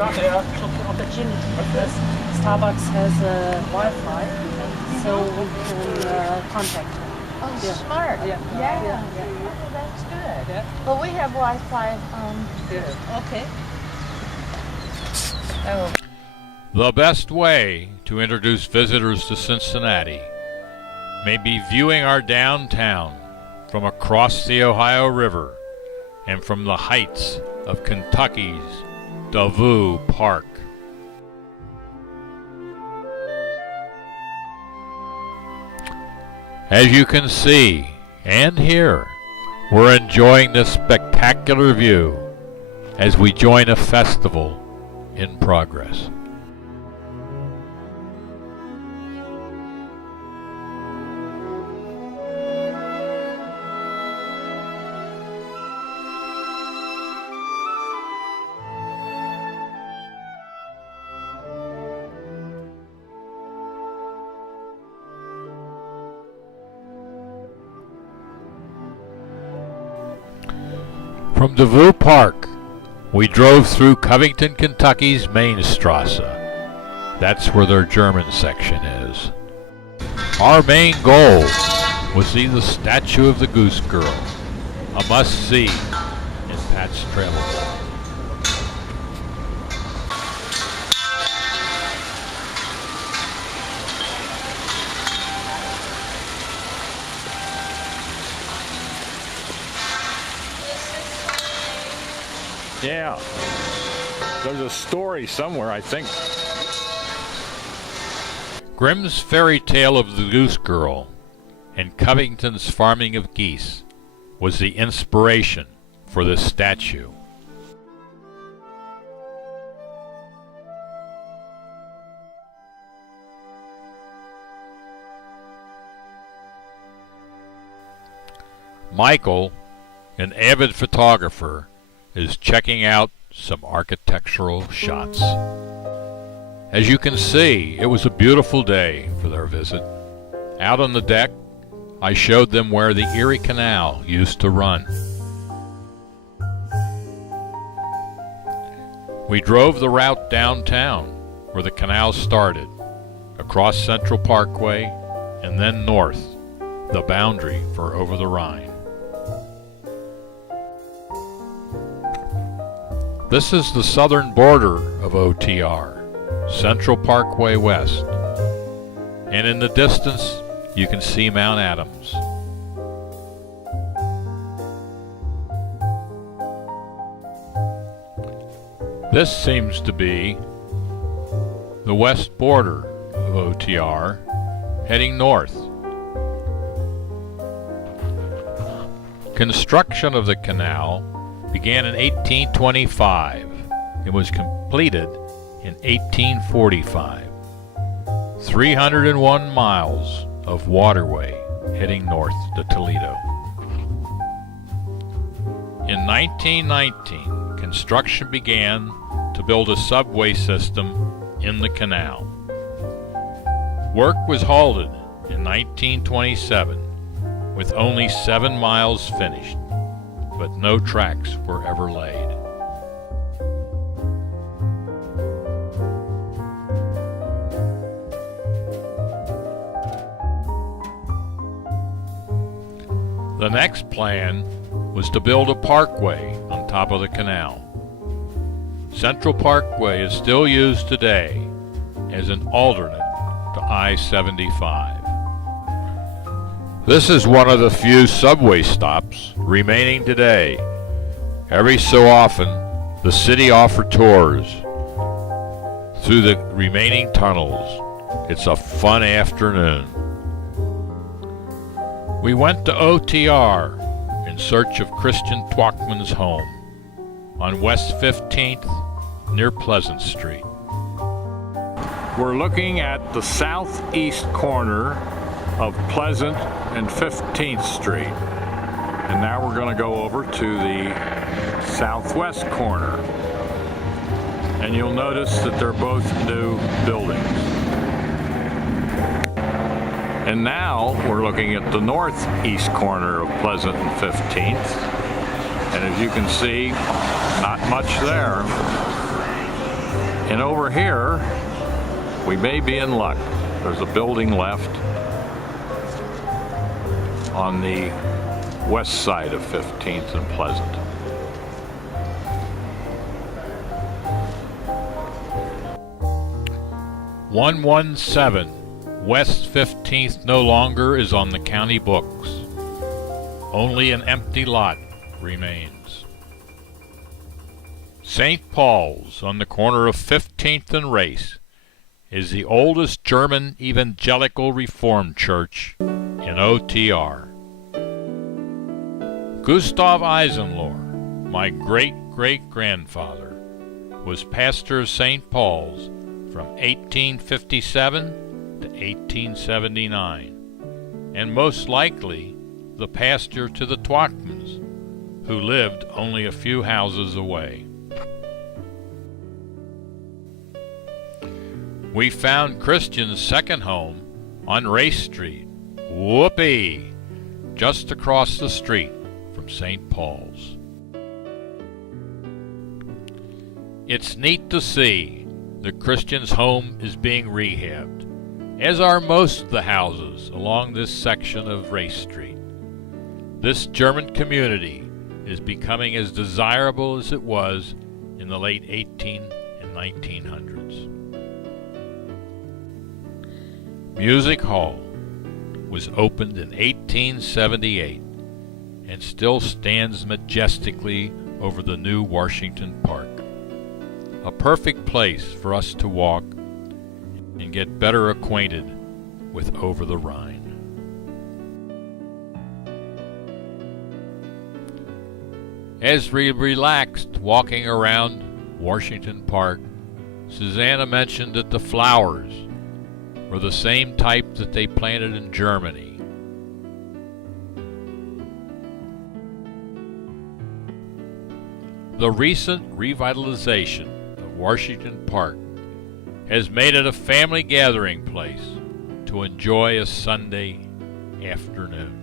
opportunity. Starbucks has Wi-Fi, so we can contact them. Oh, smart. Yeah. Oh, that's good. Yeah. Well, we have Wi-Fi. Okay. Oh. The best way to introduce visitors to Cincinnati may be viewing our downtown from across the Ohio River and from the heights of Kentucky's Davoo Park. As you can see and hear, we're enjoying this spectacular view as we join a festival in progress. From Davoo Park, we drove through Covington, Kentucky's Main Strasse. That's where their German section is. Our main goal was see the statue of the Goose Girl, a must-see in Pat's travel guide. Yeah, there's a story somewhere, I think. Grimm's fairy tale of the Goose Girl and Covington's farming of geese was the inspiration for this statue. Michael, an avid photographer, is checking out some architectural shots. As you can see, it was a beautiful day for their visit. Out on the deck, I showed them where the Erie Canal used to run. We drove the route downtown, where the canal started, across Central Parkway, and then north, the boundary for Over the Rhine. This is the southern border of OTR, Central Parkway West, and in the distance you can see Mount Adams. This seems to be the west border of OTR, heading north. Construction of the canal began in 1825 and was completed in 1845. 301 miles of waterway heading north to Toledo. In 1919, construction began to build a subway system in the canal. Work was halted in 1927 with only 7 miles finished, but no tracks were ever laid. The next plan was to build a parkway on top of the canal. Central Parkway is still used today as an alternate to I-75. This is one of the few subway stops remaining today. Every so often, the city offers tours through the remaining tunnels. It's a fun afternoon. We went to OTR in search of Christian Twachtman's home on West 15th near Pleasant Street. We're looking at the southeast corner of Pleasant and 15th Street. And now we're going to go over to the southwest corner. And you'll notice that they're both new buildings. And now we're looking at the northeast corner of Pleasant and 15th. And as you can see, not much there. And over here, we may be in luck. There's a building left on the west side of 15th and Pleasant. "117 West 15th no longer is on the county books. Only an empty lot remains. St. Paul's on the corner of 15th and Race is the oldest German Evangelical Reformed church in OTR. Gustav Eisenlohr, my great-great-grandfather, was pastor of St. Paul's from 1857 to 1879, and most likely the pastor to the Twachtmans, who lived only a few houses away. We found Christian's second home on Race Street, whoopee, just across the street from St. Paul's. It's neat to see that Christian's home is being rehabbed, as are most of the houses along this section of Race Street. This German community is becoming as desirable as it was in the late 1800s and 1900s. Music Hall was opened in 1878 and still stands majestically over the new Washington Park. A perfect place for us to walk and get better acquainted with Over the Rhine. As we relaxed walking around Washington Park, Susanna mentioned that the flowers were the same type that they planted in Germany. The recent revitalization of Washington Park has made it a family gathering place to enjoy a Sunday afternoon.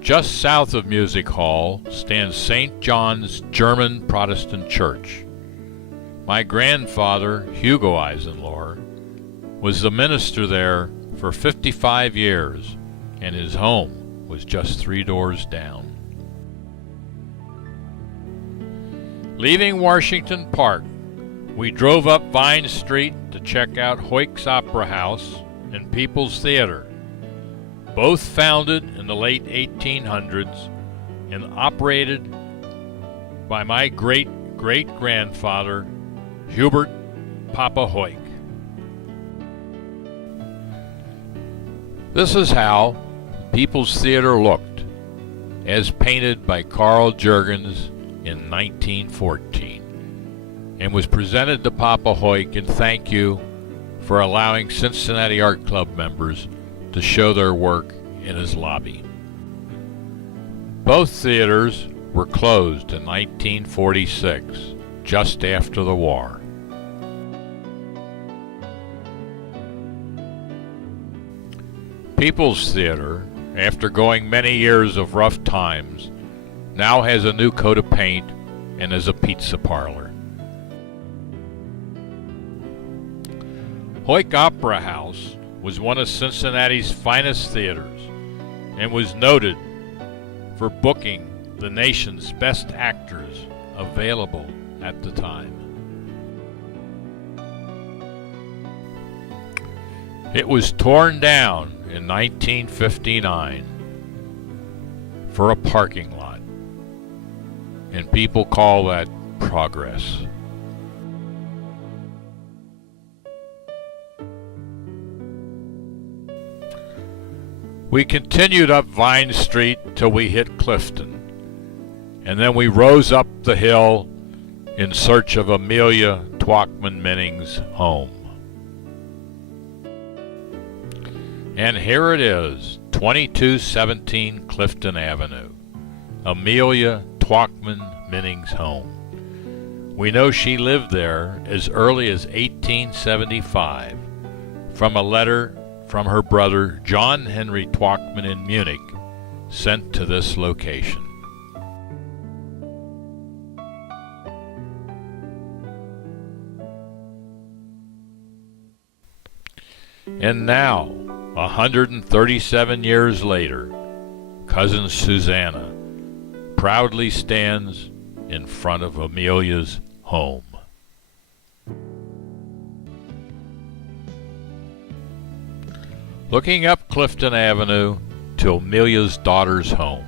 Just south of Music Hall stands St. John's German Protestant Church. My grandfather, Hugo Eisenlohr, was the minister there for 55 years, and his home was just 3 doors down. Leaving Washington Park, we drove up Vine Street to check out Hoyck's Opera House and People's Theater, both founded in the late 1800s and operated by my great-great-grandfather, Hubert Papa Hoyck. This is how People's Theater looked, as painted by Carl Jurgens in 1914, and was presented to Papa Hoyck in thank you for allowing Cincinnati Art Club members to show their work in his lobby. Both theaters were closed in 1946, just after the war. People's Theater, after going many years of rough times, now has a new coat of paint and is a pizza parlor. Hoyck Opera House was one of Cincinnati's finest theaters and was noted for booking the nation's best actors available at the time. It was torn down in 1959 for a parking lot, and people call that progress. We continued up Vine Street till we hit Clifton, and then we rose up the hill in search of Amelia Twachtman-Minning's home. And here it is, 2217 Clifton Avenue, Amelia Twachtman-Minning's home. We know she lived there as early as 1875, from a letter from her brother John Henry Twachtman in Munich, sent to this location. And now, 137 years later, cousin Susanna proudly stands in front of Amelia's home. Looking up Clifton Avenue to Amelia's daughter's home,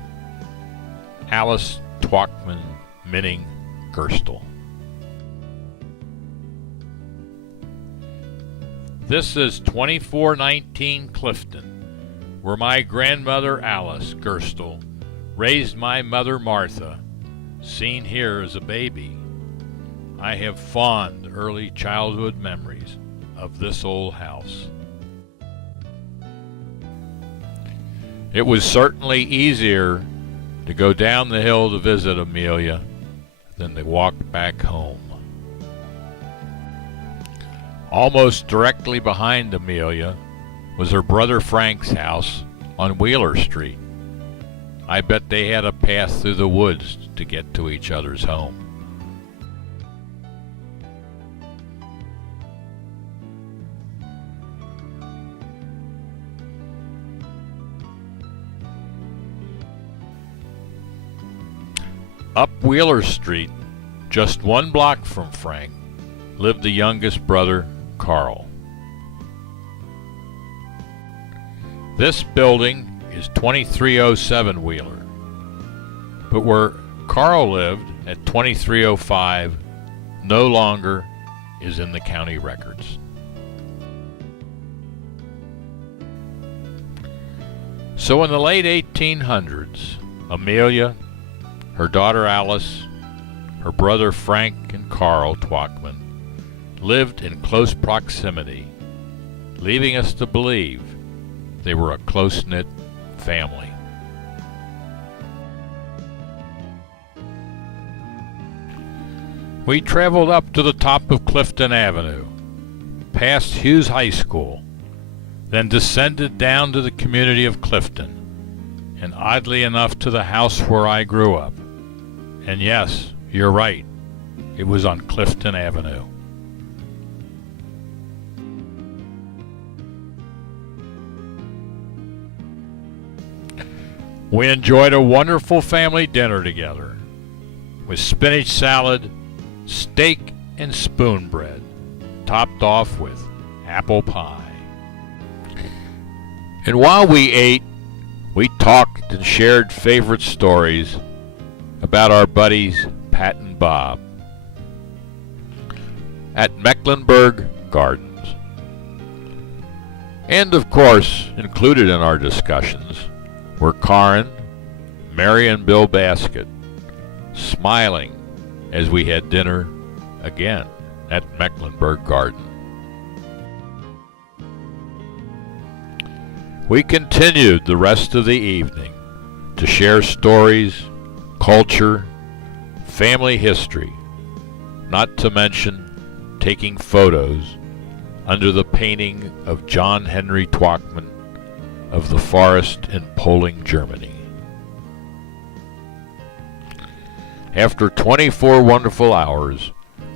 Alice Twachtman Minning Gerstel. This is 2419 Clifton, where my grandmother Alice Gerstel raised my mother Martha, seen here as a baby. I have fond early childhood memories of this old house. It was certainly easier to go down the hill to visit Amelia than to walk back home. Almost directly behind Amelia was her brother Frank's house on Wheeler Street. I bet they had to pass through the woods to get to each other's home. Up Wheeler Street, just 1 block from Frank, lived the youngest brother, Carl. This building is 2307 Wheeler, but where Carl lived at 2305 no longer is in the county records. So in the late 1800s, Amelia, her daughter Alice, her brother Frank and Carl Twachtman lived in close proximity, leaving us to believe they were a close-knit family. We traveled up to the top of Clifton Avenue, past Hughes High School, then descended down to the community of Clifton, and oddly enough to the house where I grew up. And yes, you're right, it was on Clifton Avenue. We enjoyed a wonderful family dinner together, with spinach salad, steak, and spoon bread, topped off with apple pie. And while we ate, we talked and shared favorite stories about our buddies Pat and Bob at Mecklenburg Gardens. And of course, included in our discussions were Karen, Mary and Bill Basket, smiling as we had dinner again at Mecklenburg Garden. We continued the rest of the evening to share stories, culture, family history, not to mention taking photos under the painting of John Henry Twachtman of the forest in Poling, Germany. After 24 wonderful hours,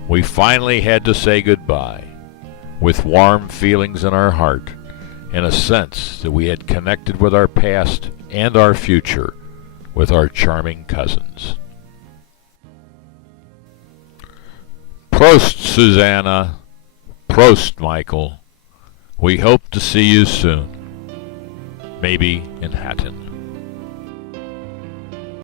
we finally had to say goodbye, with warm feelings in our heart and a sense that we had connected with our past and our future with our charming cousins. Prost, Susanna. Prost, Michael. We hope to see you soon. Maybe in Hatton.